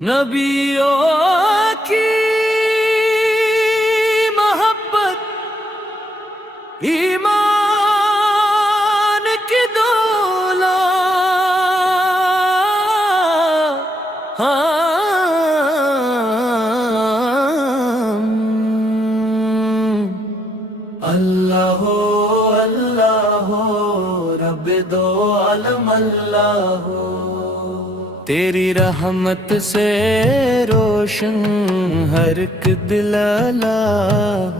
نبیوں کی محبت ایمان کی دولت، اللہ اللہ رب دو عالم اللہ، تیری رحمت سے روشن ہر ایک دل اللہ،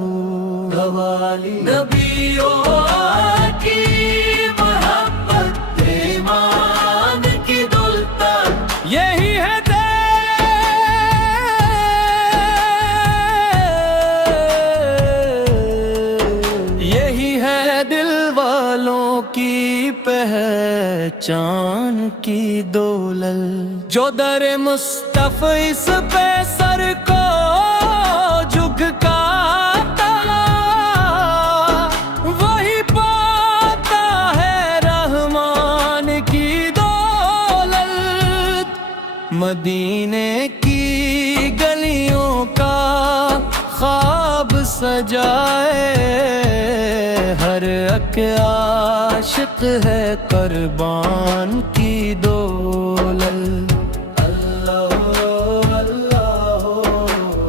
نبیوں کی محبت ایمان کی دولت، یہی ہے دل والوں کی پہچان کی دولت، جو در مصطفی اس پہ سر کو جھکاتا وہی پاتا ہے رحمان کی دولت، مدینے کی گلیوں کا خواب سجائے ہر ایک عاشق ہے قربان کی دولت، اللہ اللہ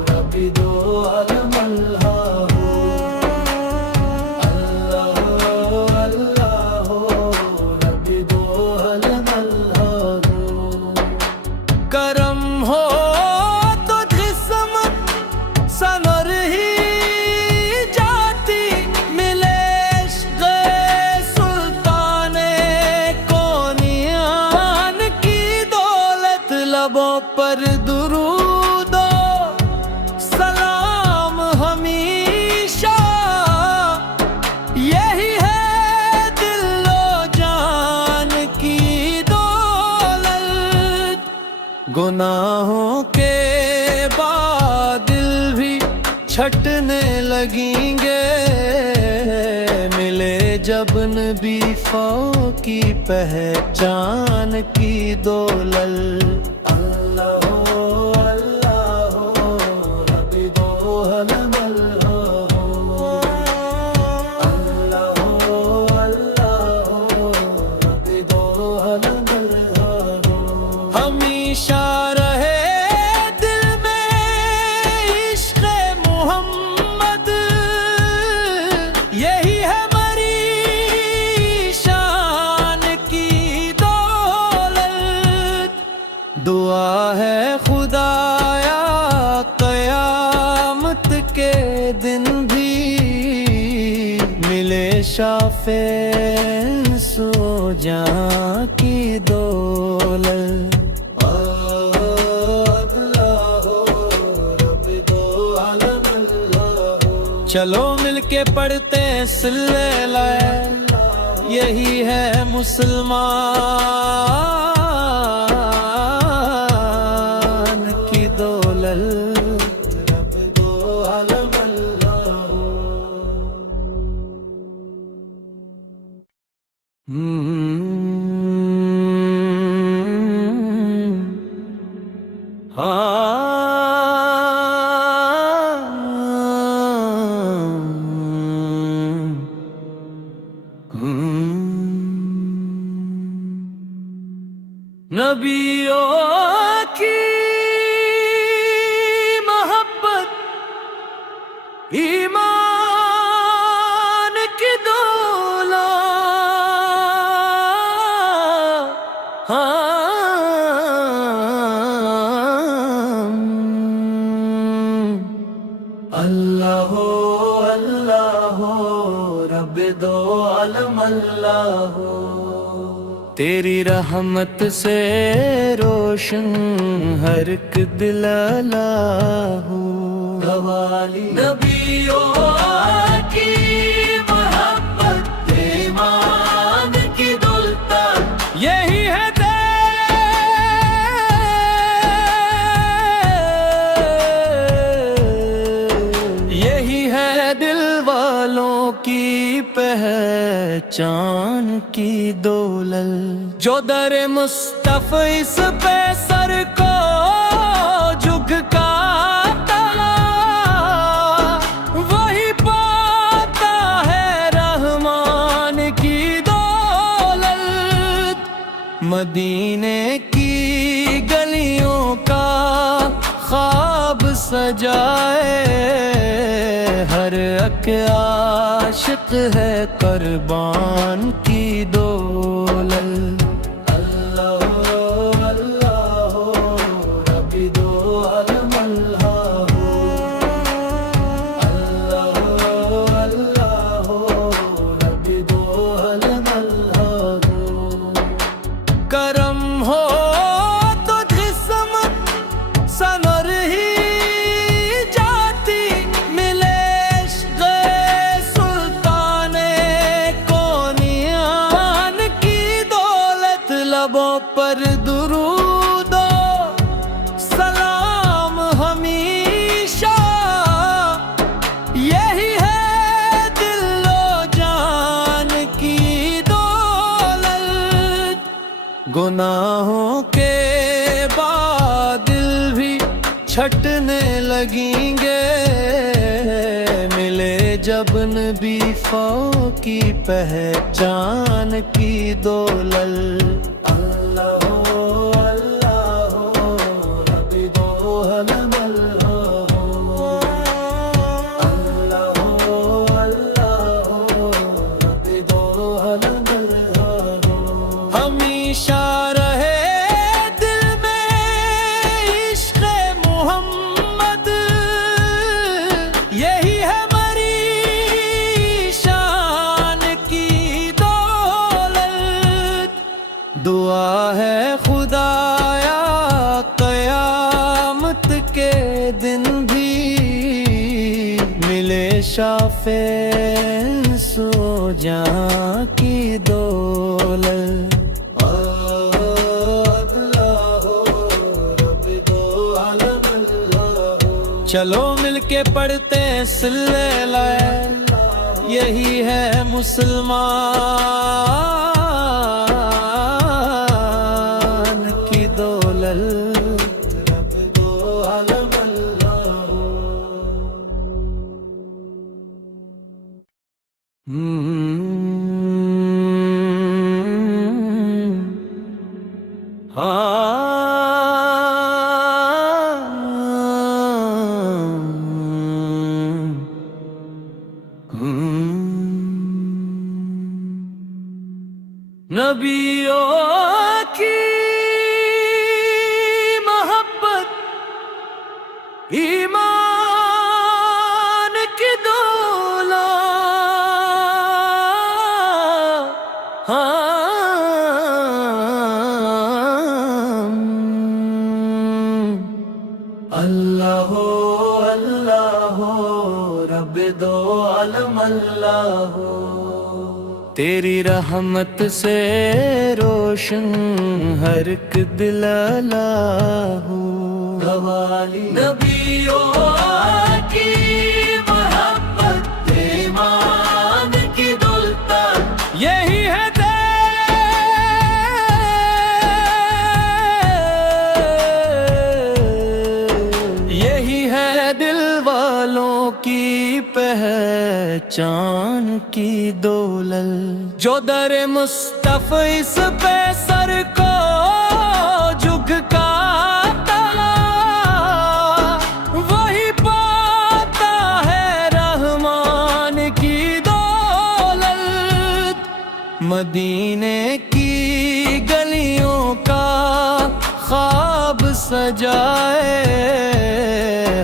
رب دو عالم اللہ، اللہ اللہ رب دو عالم اللہ، کرم ہو تو قسمت سنور ہی پر درود و سلام ہمیشہ، یہی ہے دل و جان کی دولت، گناہوں کے بادل بھی چھٹنے لگیں گے ملے جب نبی فو کی پہچان کی دولت، اللہ اللہ رب دو عالم اللہ، اللہ اللہ رب دو عالم اللہ، ہمیشہ رہے دل میں عشق محمد، یہی ہے مری شان کی دولت، دعا ہے خدایا قیامت کے دن بھی ملے شافع سو جہاں کی دولت، اللہ رب دو عالم اللہ، چلو مل کے پڑھتے صلی لائے، یہی ہے مسلمان کی دولت، رب دو عالم اللہ، نبیوں کی محبت ایمان کی دولت، اللہ اللہ رب دو عالم اللہ، تیری رحمت سے روشن ہر ایک دل اللہ، نبیوں کی محبت ایمان کی دولت، یہی ہے پہچان کی دولت، جو در مصطفی اس پہ سر کو جھکاتا وہی پاتا ہے رحمان کی دولت۔ مدینے کی گلیوں کا خواب سجائے ہر ایک عاشق ہے قربان کی دولت۔ اللہ اللہ ربی دو علم اللہ، اللہ اللہ ربی دو علم اللہ۔ کرم ہو تو جسم سنور ہی جاتی، ملے عشق سلطان کونیان کی دولت۔ لبوں پر درود و سلام ہمیشہ، یہی ہے دل و جان کی دولت۔ گناہوں کے بادل بھی چھٹنے لگیں گے، ملے جب نبی فو کی پہچان کی دولت۔ اللہ اللہ ربی دو علم اللہ، اللہ اللہ ربی دو علم اللہ۔ ہمیشہ رہے دل میں عشق محمد، یہی ہے مری شان کی دولت۔ دعا ہے خدایا قیامت کے دن بھی ملے شافع سو جہاں کی دولت۔ چلو مل کے پڑھتے ہیں صلی لائے، یہی ہے مسلمان کی دولت۔ رب دو علم اللہ۔ نبیوں کی محبت ایمان کی دولت، اللہ اللہ رب دو علم اللہ۔ تیری رحمت سے روشن ہر ایک دل اللہ گوالی۔ نبیوں کی محبت ایمان کی دولت، یہی ہے یہی ہے دل والوں کی پہچان کی دولت، جو در مصطفی اس پہ سر کو جھکاتا وہی پاتا ہے رحمان کی دولت۔ مدینے کی گلیوں کا خواب سجائے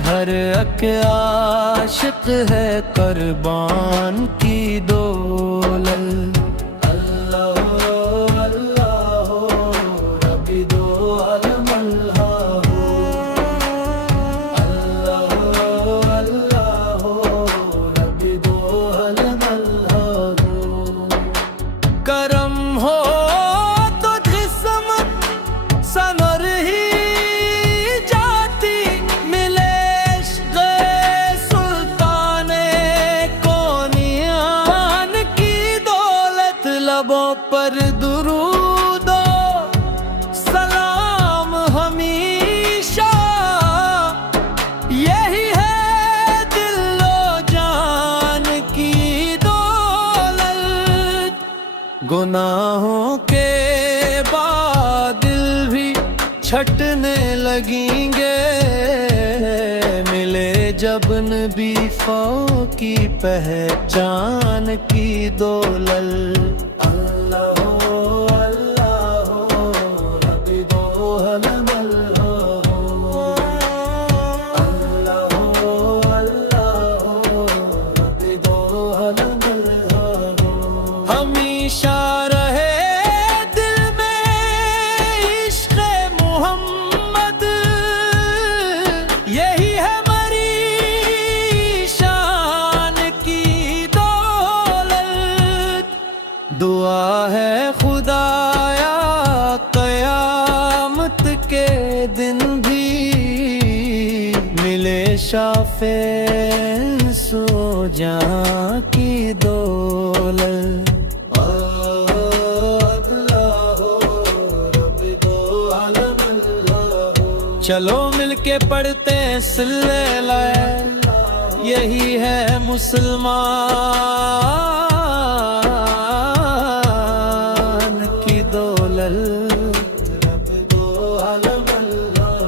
ہر ایک عاشق ہے قربان کی دولت۔ اللہ اللہ ربی دو علم اللہ، اللہ اللہ ربی دو علم اللہ۔ کرم ہو تو جسم سنور ہی جاتی، ملے عشق سلطان کونیان چھٹنے لگیں گے، ملے جب نبی فو کی پہچان کی دولت۔ اللہ ہو اللہ ہو ربی دو علم اللہ ہو، اللہ ہو اللہ ہو ربی دو علم اللہ ہو۔ ہمیشہ رہے دل میں عشق محمد، یہی ہے دعا ہے خدایا قیامت کے دن بھی ملے شافع سو جہاں کی دولت۔ چلو مل کے پڑھتے ہیں صلی اللہ، یہی ہے مسلمان رب دو علم اللہ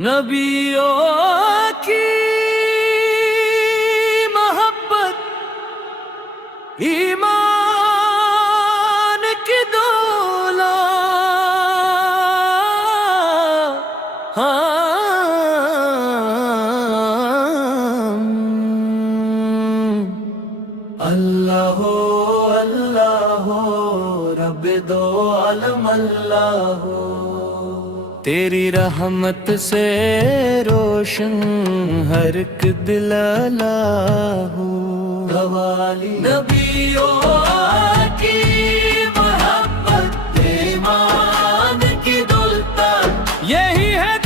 نبیوں کی ایمان کی دولت، اللہ ہو رب دو علم اللہ ہو۔ تیری رحمت سے روشن ہر ایک دل اللہ ہو۔ نبیوں کی محبت ایمان کی دولت، یہی ہے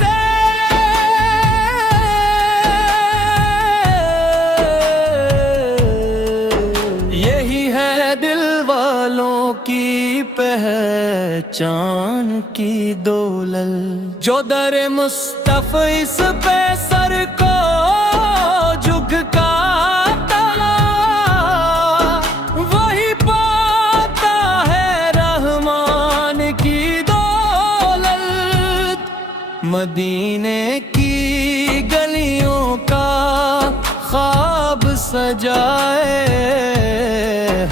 یہی ہے دل والوں کی پہچان کی دولت۔ جو در مصطفیٰ اس پہ سر کو جھکا مدینے کی گلیوں کا خواب سجائے،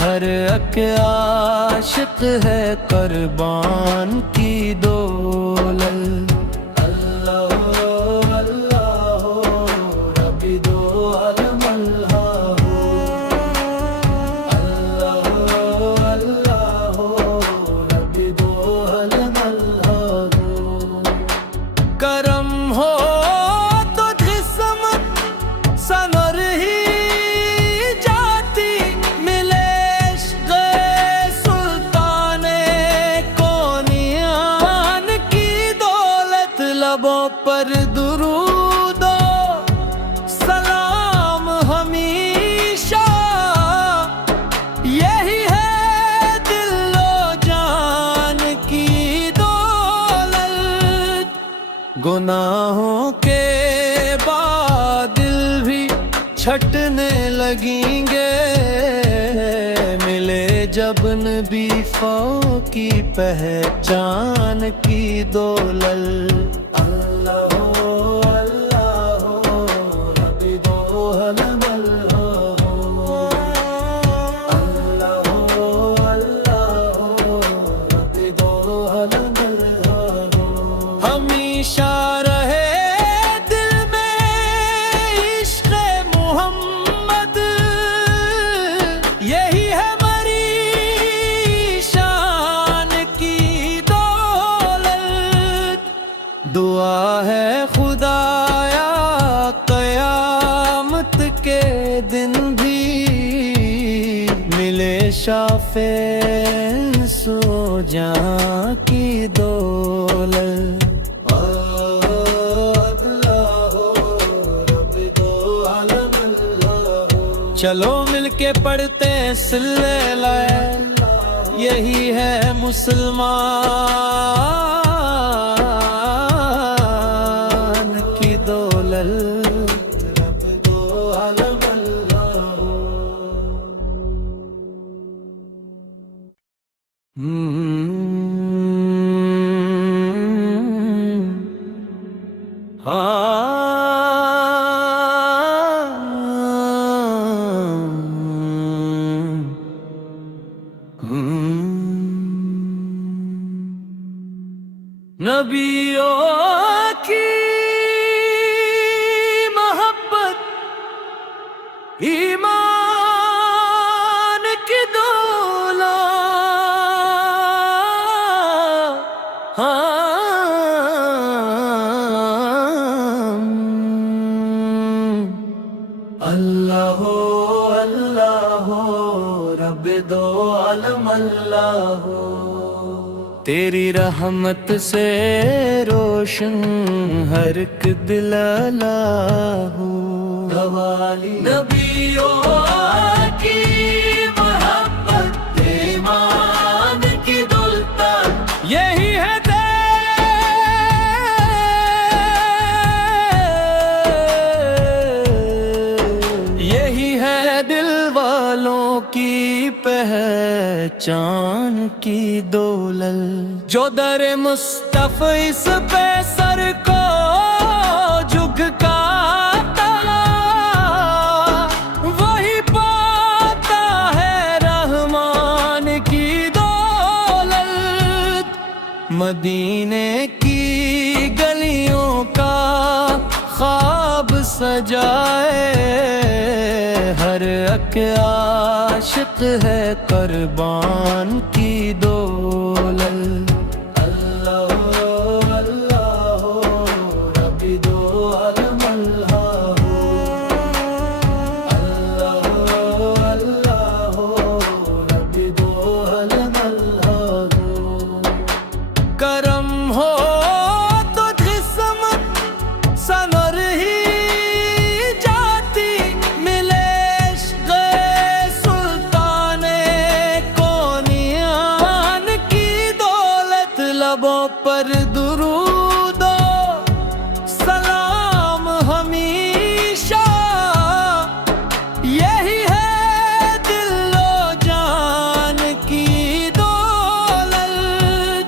ہر ایک عاشق ہے قربان کی دولت۔ اللہ ہو اللہ ہو ربی دو علم اللہ ہو، اللہ ہو اللہ ہو ربی دو علم اللہ ہو۔ کرم ہو تو جسم سنور ہی جاتی، ملے عشق سلطان کونیان کی دولت۔ لبوں پر درود و سلام ہمیشہ، یہی ہے دل و جان کی دولت۔ گناہوں کے بعد دل بھی چھٹنے لگیں گے، ملے جب نبی فو کی پہچان کی دولت۔ اللہ ہو اللہ ہو ربی دو علم اللہ ہو، اللہ ہو اللہ ہو ربی دو علم اللہ ہو۔ ہمیشہ رہے دل میں عشق محمد، یہی ہے شان کی دولت۔ دعا ہے خدایا قیامت کے دن بھی ملے شافع سو جہاں کی دولت۔ چلو مل کے پڑھتے ہیں سلے لائے، یہی ہے مسلمان کی دولت۔ رب دو عالم اللہ نبیوں کی محبت ایمان کی دولت، اللہ ہو اللہ ہو رب دو عالم اللہ ہو، تیری رحمت سے روشن ہر ایک دل اللہ ہو۔ نبیوں کی محبت ایمان کی دولت، یہی ہے دل والوں کی پہچان کی دولت، جو در مصطفیٰ اس پہ سر کو جھکاتا، وہی پاتا ہے رحمان کی دولت۔ مدینے کی گلیوں کا خواب سجائے، ہر ایک عاشق ہے قربان کی دولت۔ اللہ اللہ رب دو عالم اللہ، اللہ اللہ رب دو عالم اللہ۔ کرم ہو تو قسمت سنور ہی پر درود و سلام ہمیشہ، یہی ہے دل و جان کی دولت۔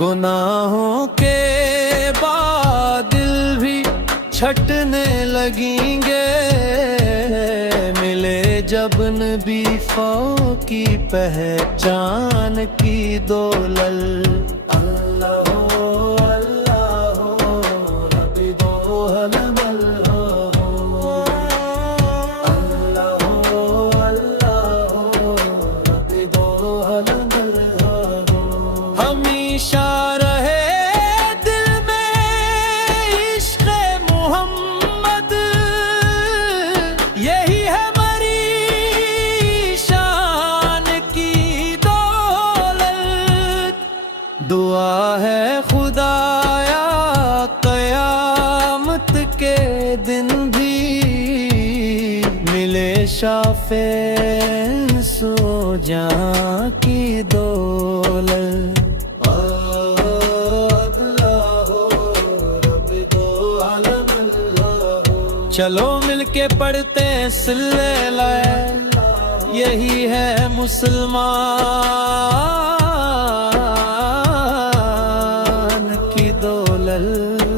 گناہوں کے بادل بھی چھٹنے لگیں گے، ملے جب نبی فوق کی پہچان کی دولت۔ اللہ اللہ رب دو عالم اللہ، اللہ اللہ رب دو عالم اللہ۔ ہمیشہ رہے دل میں عشق محمد، یہی ہے مری شان کی دولت۔ دعا ہے خدایا قیامت کے دن بھی ملے شافع سو جہاں کی دولت۔ چلو مل کے پڑھتے ہیں سلے لائے، یہی ہے مسلمان کی دولت۔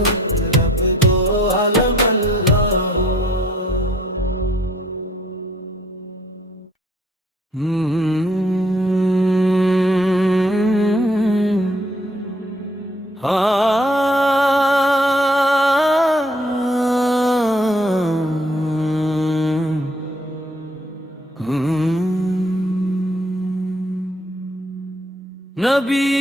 رب دو عالم اللہ نبی